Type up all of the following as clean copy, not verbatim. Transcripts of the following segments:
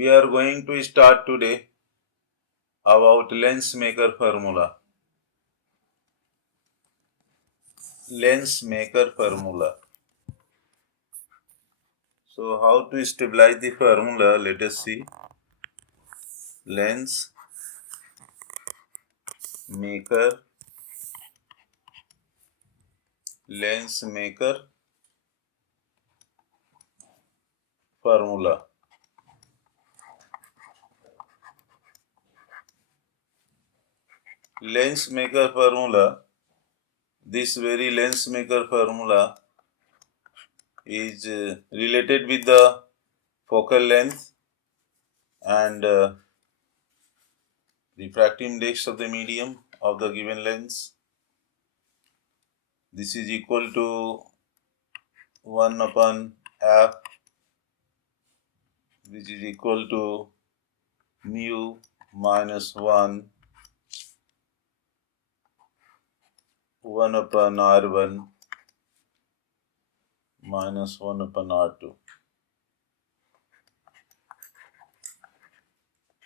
We are going to start today about lens maker formula. Lens maker formula. So how to stabilize the formula? Let us see. Lens maker formula. Lens maker formula. This very lens maker formula is related with the focal length and refractive index of the medium of the given lens. This is equal to 1 upon f, which is equal to mu minus 1 upon r1 minus 1 upon r2.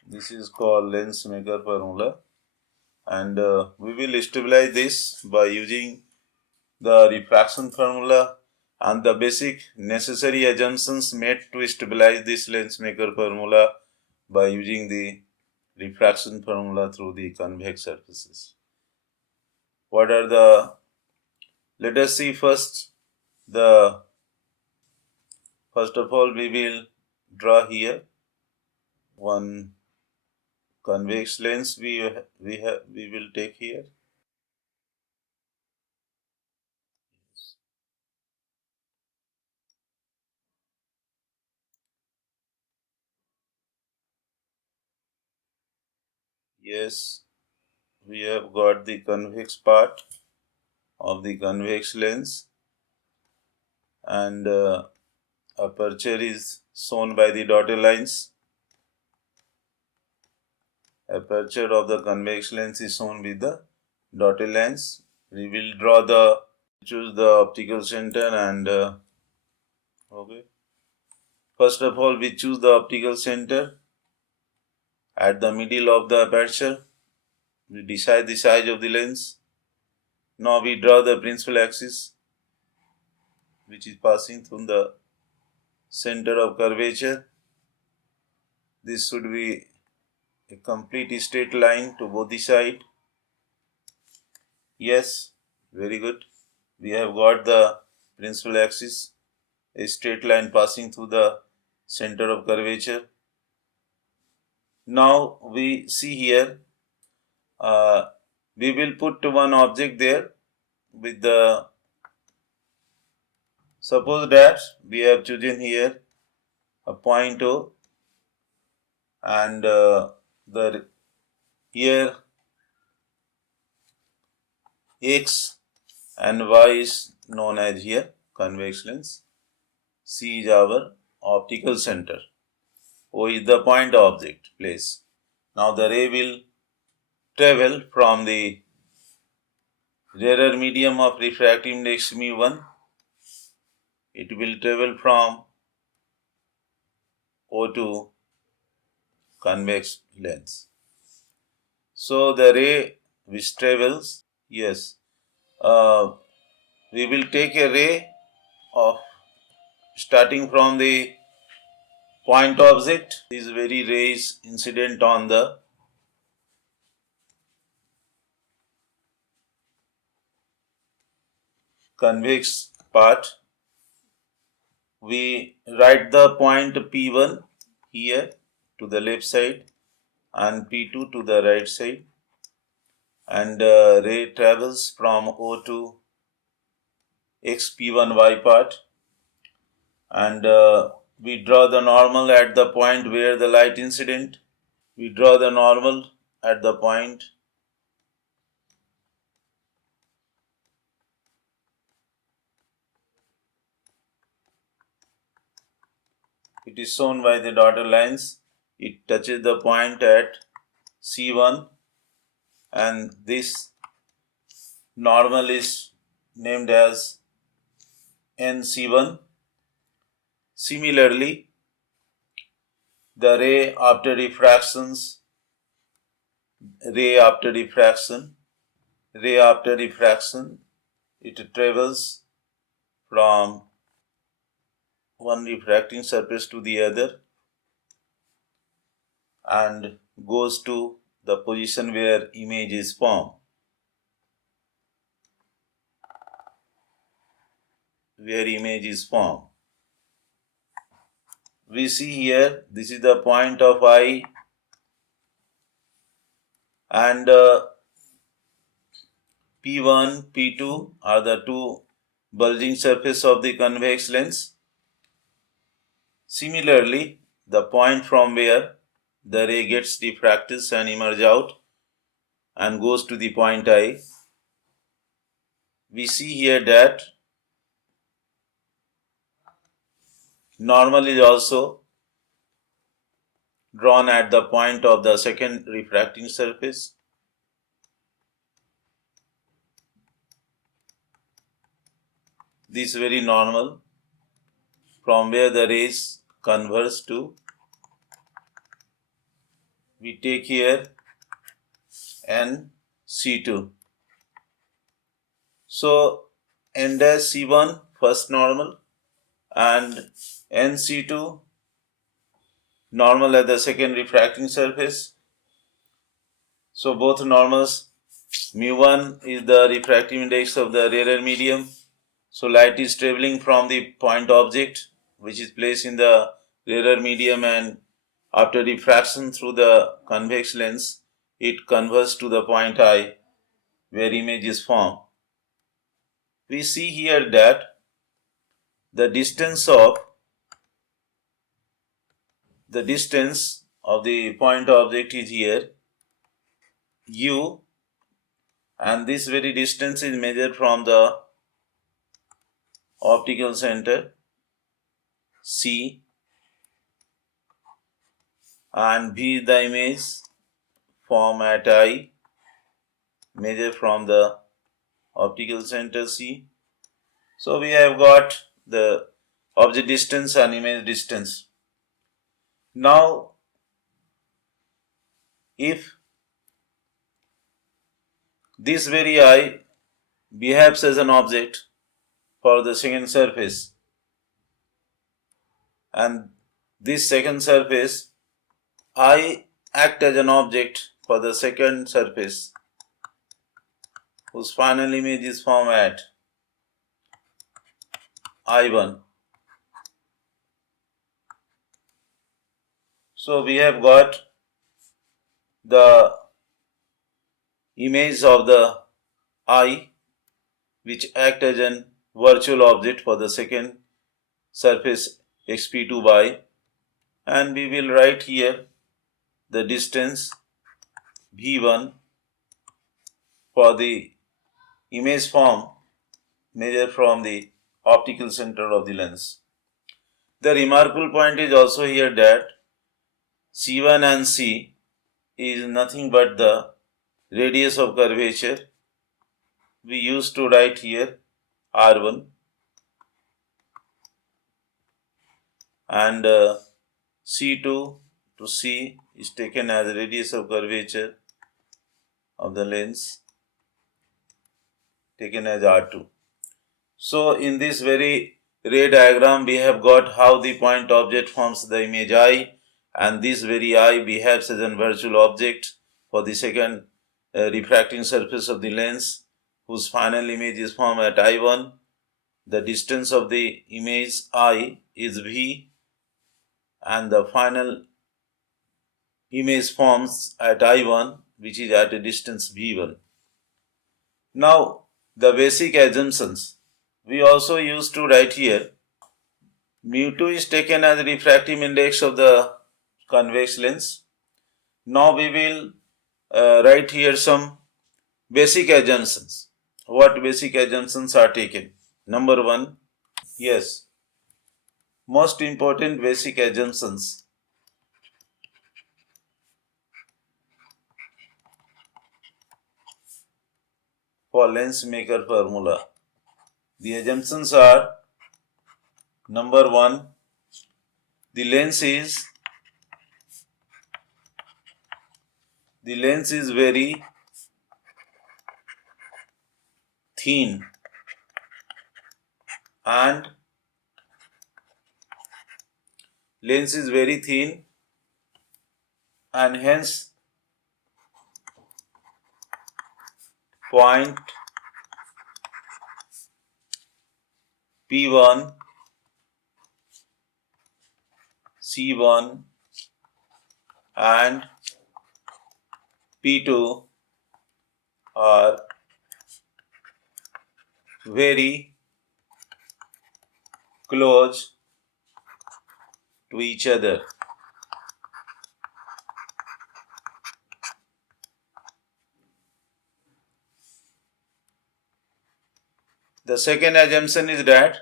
This is called lens maker formula, and we will stabilize this by using the refraction formula and the basic necessary assumptions made to stabilize this lens maker formula by using the refraction formula through the convex surfaces. What are the, let us see first of all we will draw here one convex lens we will take here. Yes, we have got the convex part of the convex lens, and aperture is shown by the dotted lines. Aperture of the convex lens is shown with the dotted lines. We will choose the optical center and okay. First of all, we choose the optical center at the middle of the aperture. We decide the size of the lens. Now we draw the principal axis, which is passing through the center of curvature. This should be a complete straight line to both the sides. Yes, very good. We have got the principal axis, a straight line passing through the center of curvature. Now we see here, we will put one object there with the, suppose that we have chosen here a point O, and here X and Y is known as here convex lens. C is our optical center. O is the point object place. Now the ray will travel from the rarer medium of refractive index mu1. It will travel from O to convex lens. So the ray which travels, yes, we will take a ray of starting from the point object. This very ray is incident on the convex part. We write the point P1 here to the left side and P2 to the right side, and ray travels from O to XP1Y part, and we draw the normal at the point where the light incident. We draw the normal at the point it is shown by the dotted lines. It touches the point at C1, and this normal is named as NC1. Similarly, the ray after refraction, it travels from one refracting surface to the other and goes to the position where image is formed. We see here, this is the point of I, and P1, P2 are the two bulging surface of the convex lens. Similarly, the point from where the ray gets diffracted and emerge out and goes to the point I, we see here that normal is also drawn at the point of the second refracting surface. This very normal from where the rays converge to, we take here NC2. So N-C1 first normal and NC2 normal at the second refracting surface. So both normals, mu1 is the refractive index of the rarer medium. So light is traveling from the point object which is placed in the rarer medium, and after diffraction through the convex lens, it converges to the point I where image is formed. We see here that the distance of the point object is here u, and this very distance is measured from the optical center C, and V is the image form at I, measured from the optical center C. So we have got the object distance and image distance. Now if this very I behaves as an object for the second surface, and this second surface I act as an object for the second surface whose final image is formed at I1. So we have got the image of the I which act as an virtual object for the second surface xp2 by, and we will write here the distance v1 for the image form measured from the optical center of the lens. The remarkable point is also here that C1 and C is nothing but the radius of curvature. We used to write here R1, and C2 to C is taken as radius of curvature of the lens, taken as R2. So in this very ray diagram we have got how the point object forms the image I, and this very I behaves as a virtual object for the second refracting surface of the lens whose final image is formed at I1. The distance of the image I is V, and the final image forms at I1 which is at a distance V1. Now the basic assumptions we also used to write here. Mu2 is taken as the refractive index of the convex lens. Now we will write here some basic assumptions. What basic assumptions are taken? Number one, yes, most important basic assumptions. For lens maker formula, the assumptions are: number one, the lens is the lens is very thin and hence point P1, C1 and P2 are very close to each other. The second assumption is that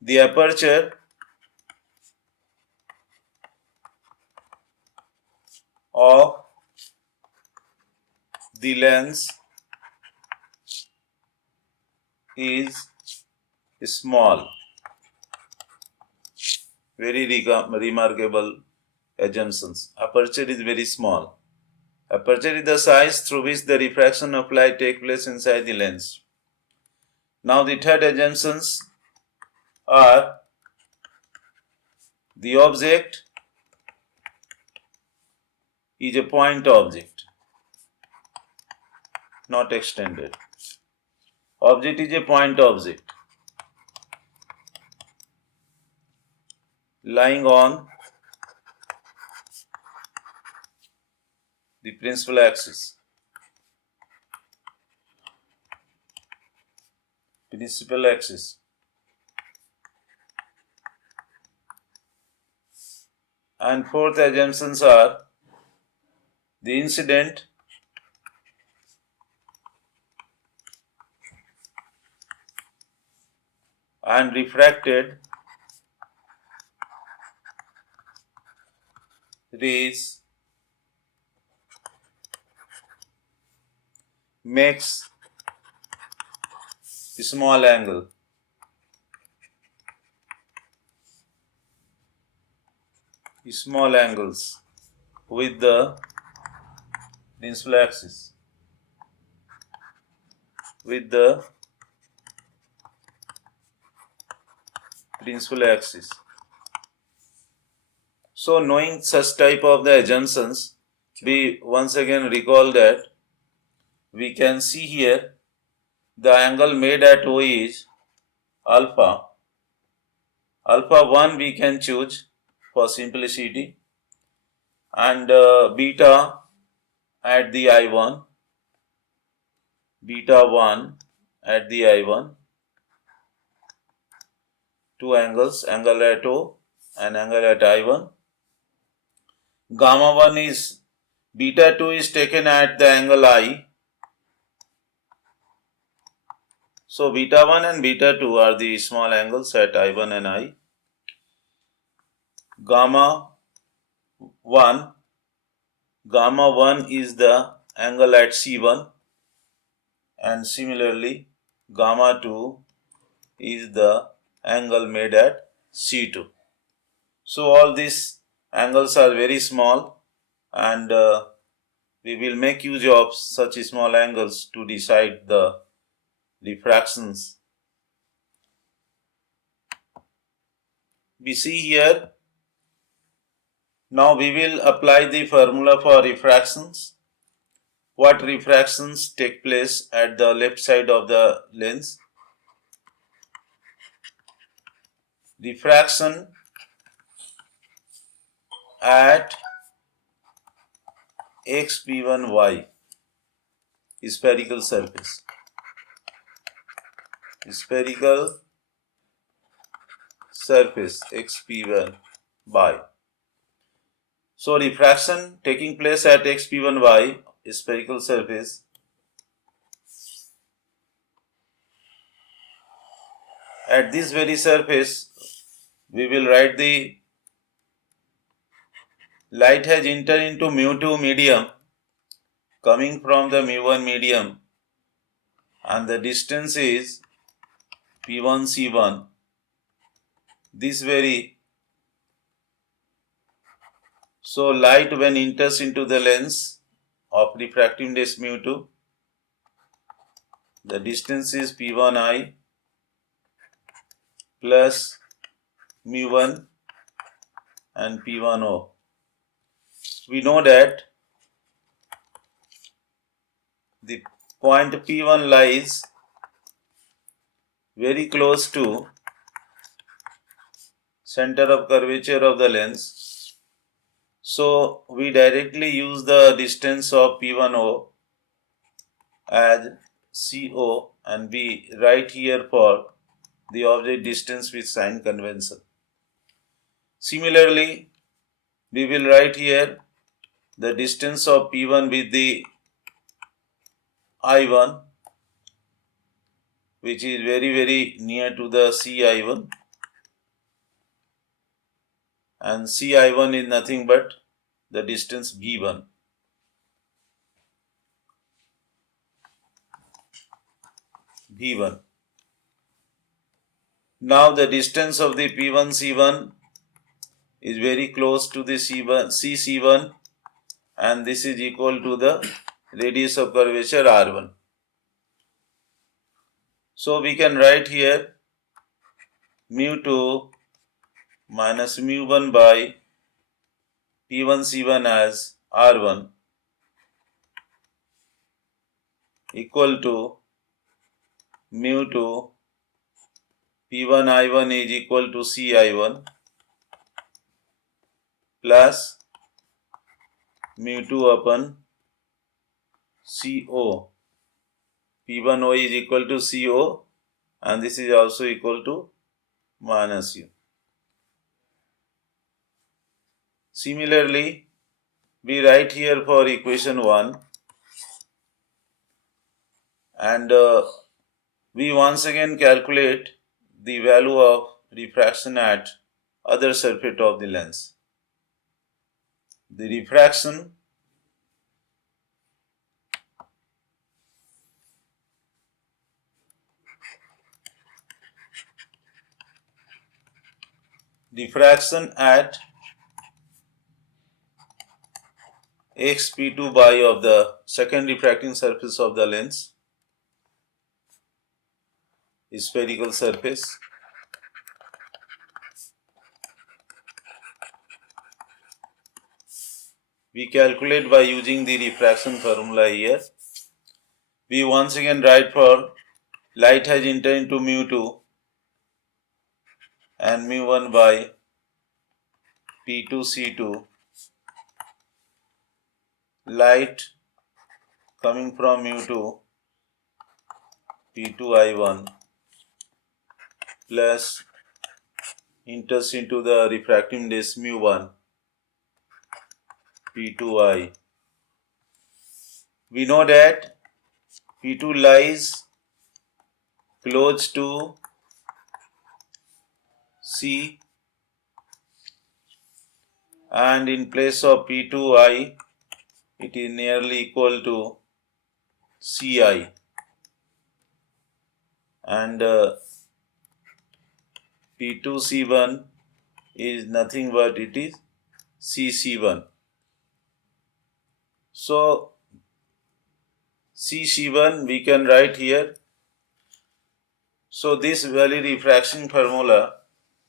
the aperture of the lens is small. Very remarkable assumptions. Aperture is very small. Aperture is the size through which the refraction of light takes place inside the lens. Now the third assumptions are the object is a point object, not extended. Object is a point object lying on the principal axis. And fourth assumptions are the incident and refracted rays makes a small angle. Small angles with the principal axis. So knowing such type of the assumptions, we once again recall that we can see here the angle made at O is alpha. Alpha 1 we can choose for simplicity, and beta at the I1, beta 1 at the I1, two angles, angle at O and angle at I1. Gamma 1 is, beta 2 is taken at the angle I. So beta 1 and beta 2 are the small angles at I1 and I. Gamma 1 is the angle at C1, and similarly gamma 2 is the angle made at C2. So all these angles are very small, and we will make use of such small angles to decide the refractions. We see here, now we will apply the formula for refractions. What refractions take place at the left side of the lens? Refraction at xp1y, spherical surface. xp1y. So refraction taking place at xp1y, spherical surface, at this very surface we will write the light has entered into mu2 medium coming from the mu1 medium, and the distance is P1 C1. This very, so light when enters into the lens of refractive index mu2. The distance is P1I plus mu1 and P1O. We know that the point P1 lies very close to center of curvature of the lens. So we directly use the distance of P1O as CO and we write here for the object distance with sign convention. Similarly, we will write here the distance of P1 with the I1, which is very near to the CI1, and CI1 is nothing but the distance V1. Now the distance of the P1 C1 is very close to the CC1 and this is equal to the radius of curvature R1. So we can write here mu2 minus mu1 by P1 C1 as R1 equal to mu2 P1 I1 is equal to CI1 plus mu2 upon CO. P1O is equal to CO and this is also equal to minus U. Similarly, we write here for equation 1 and we once again calculate the value of refraction at other surface of the lens. The refraction at xp2 by of the second refracting surface of the lens, spherical surface, we calculate by using the refraction formula here. We once again write for light has entered into mu2 and mu1 by P2C2, light coming from mu2 P2I1 plus enters into the refractive index mu1 P2I. We know that P2 lies close to C and in place of P2I it is nearly equal to Ci and P2C1 is nothing but it is CC1. So CC1 we can write here. So this value refraction formula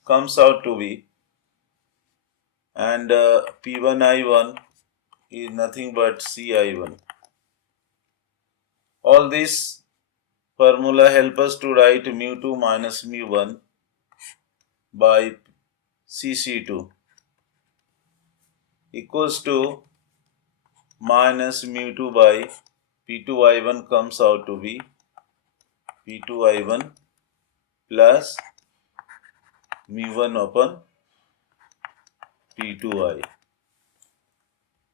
comes out to be, and P1I1 is nothing but CI1. All this formula help us to write mu2 minus mu1 by CC2 equals to minus mu2 by P2I1 comes out to be P2I1 plus mu1 upon P2I.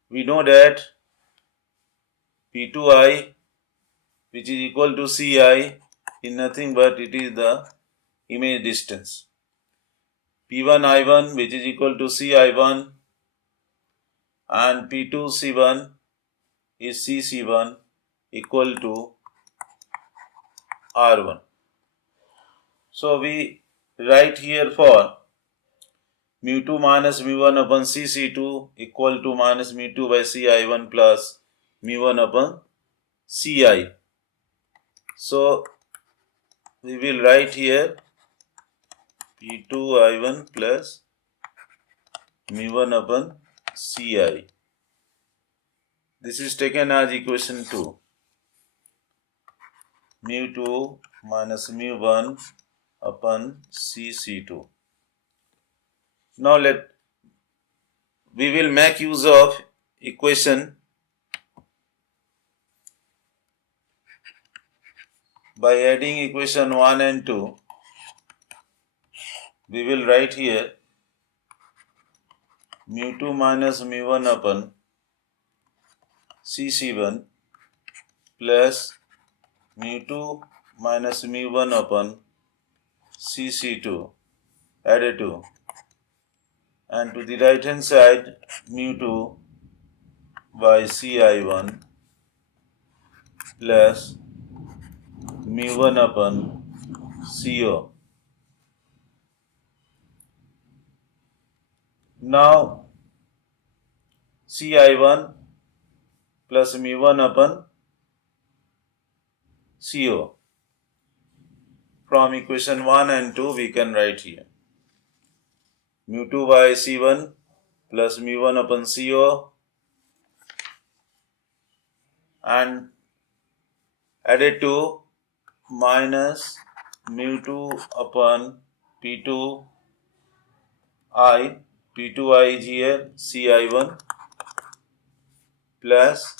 We know that P2I, which is equal to Ci, is nothing but it is the image distance. P1I1, which is equal to Ci1, and P2C1 is CC1 equal to R1. So we write here for mu2 minus mu1 upon CC2 equal to minus mu2 by Ci1 plus mu 1 upon Ci. So we will write here P2I1 plus mu 1 upon Ci. This is taken as equation 2. Mu 2 minus mu 1 upon Cc2. Now we will make use of equation by adding equation 1 and 2. We will write here mu 2 minus mu 1 upon Cc1 plus mu 2 minus mu 1 upon Cc2 added to, and to the right hand side mu 2 by Ci1 plus mu 1 upon Co. Now Ci1 plus mu 1 upon Co. From equation 1 and 2 we can write here mu 2 by C1 plus mu 1 upon Co and added to minus mu 2 upon P2I. P2I is here Ci1 plus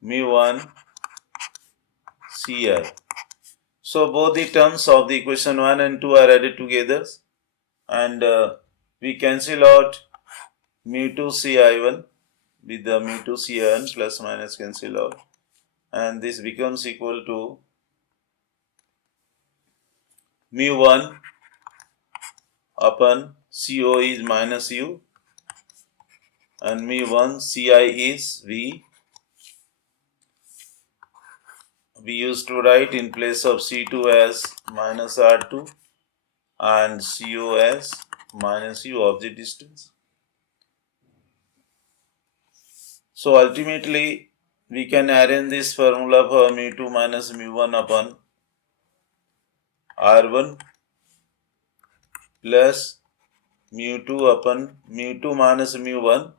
mu 1 Ci. So both the terms of the equation 1 and 2 are added together, and we cancel out mu 2 Ci1 with the mu 2 Ci1 plus minus cancel out, and this becomes equal to mu 1 upon Co is minus U and mu 1 Ci is V. We used to write in place of C2 as minus R2 and Co as minus U, object distance. So ultimately we can arrange this formula for mu 2 minus mu 1 upon R1 plus mu 2 upon mu 2 minus mu 1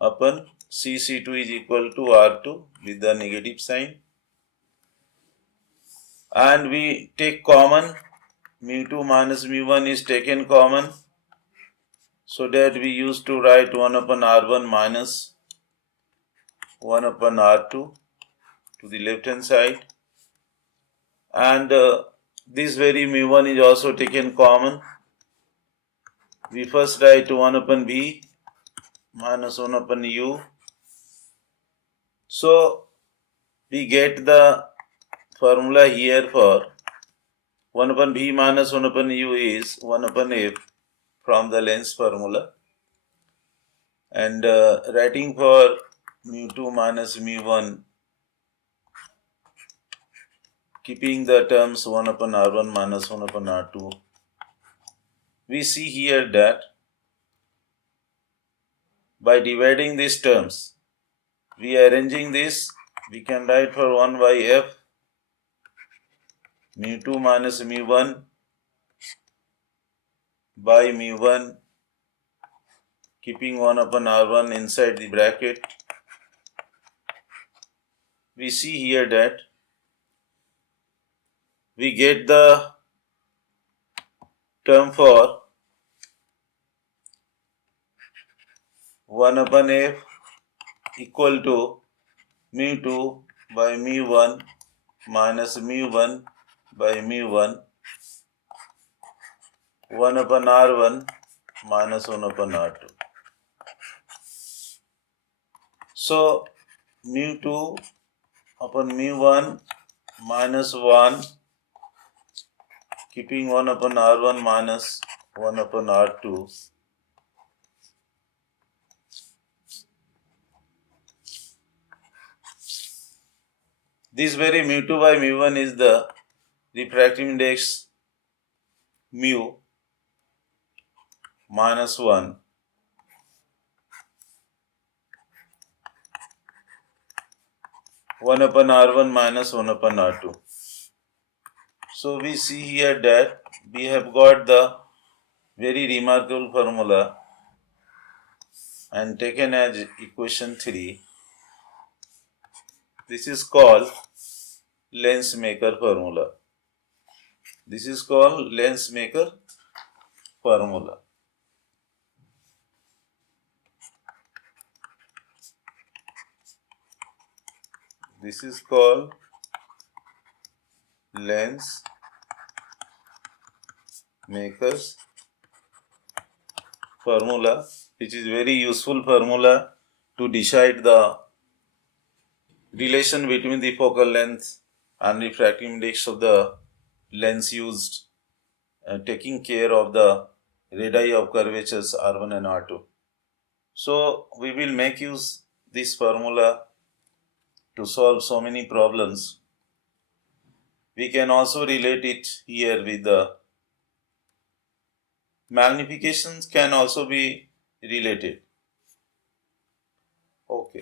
upon Cc2 is equal to R2 with the negative sign, and we take common. Mu 2 minus mu 1 is taken common, so that we used to write 1 upon R1 minus 1 upon R2 to the left hand side, and this very mu 1 is also taken common. We first write 1 upon V minus 1 upon U. So we get the formula here for 1 upon V minus 1 upon U is 1 upon F from the length formula, and writing for mu 2 minus mu 1, keeping the terms 1 upon R1 minus 1 upon R2, we see here that by dividing these terms, we are arranging this, we can write for 1 by F mu 2 minus mu 1 by mu 1, keeping 1 upon R1 inside the bracket. We see here that we get the term for 1 upon F equal to mu 2 by mu 1 minus mu 1 by mu 1, 1 upon R1 minus 1 upon R2. So mu 2 upon mu 1 minus 1, keeping 1 upon R1 minus 1 upon R2, this very mu 2 by mu 1 is the refractive index mu minus 1, 1 upon R1 minus 1 upon R2. So we see here that we have got the very remarkable formula and taken as equation 3. This is called lens maker formula. This is called lens maker formula. This is called lens makers formula, which is very useful formula to decide the relation between the focal length and refractive index of the lens used, taking care of the radii of curvatures R1 and R2. So we will make use this formula to solve so many problems. We can also relate it here with the magnifications can also be related. Okay.